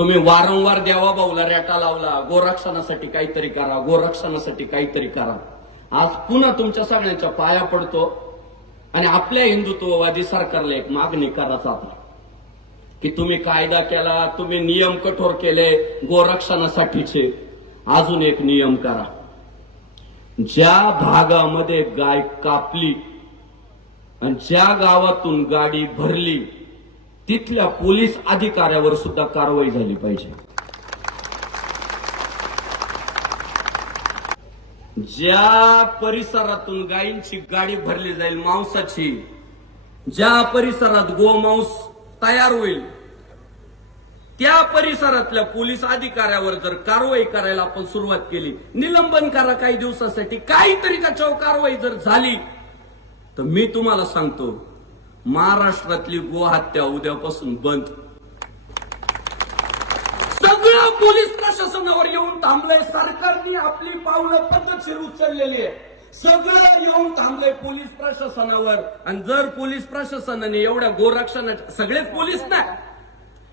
तुम्ही वारंवार देवा भाऊला रेटा लावला, गोरक्षणासाठी काहीतरी करा, गोरक्षणासाठी काहीतरी करा. आज पुन्हा तुमच्या सगळ्यांच्या पाया पडतो आणि आपल्या हिंदुत्ववादी सरकारला एक मागणी करायचं आपलं की तुम्ही कायदा केला, तुम्ही नियम कठोर केले गोरक्षणासाठीचे, अजून एक नियम करा. ज्या भागामध्ये गाय कापली आणि ज्या गावातून गाडी भरली तिथल्या पोलीस अधिकाऱ्यावर सुद्धा कारवाई झाली पाहिजे. ज्या परिसरातून गायींची गाडी भरली जाईल मांसाची, ज्या परिसरात गोमांस तयार होईल त्या परिसरातल्या पोलीस अधिकाऱ्यावर जर कारवाई करायला आपण सुरुवात केली, निलंबन करा काही दिवसासाठी, काहीतरी त्याच्यावर कारवाई जर झाली तर मी तुम्हाला सांगतो महाराष्ट्रातली गोहत्या उद्यापासून बंद. सगळं पोलीस प्रशासनावर येऊन थांबलंय. सरकारने आपली पावलं पद्धतशीर उचललेली आहे. सगळं येऊन थांबलंय पोलीस प्रशासनावर. आणि जर पोलीस प्रशासनाने एवढ्या गोरक्षणाचे, सगळेच पोलीस नाही,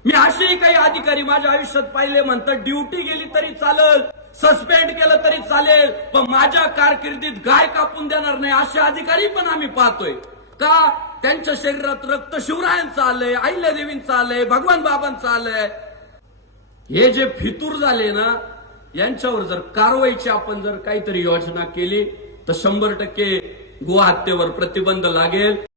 मी असेही काही अधिकारी माझ्या आयुष्यात पाहिले म्हणतात ड्युटी गेली तरी चालेल, सस्पेंड केलं तरी चालेल, पण माझ्या कारकिर्दीत गाय कापून देणार नाही असे अधिकारी पण आम्ही पाहतोय. का? त्यांच्या शरीरात रक्त शिवरायांचं आलंय, अहिल्यादेवींचं आलंय, भगवान बाबांचं आलंय. हे जे फितूर झाले ना, यांच्यावर जर कारवाईची आपण जर काहीतरी योजना केली तर 100% गोहत्येवर प्रतिबंध लागेल.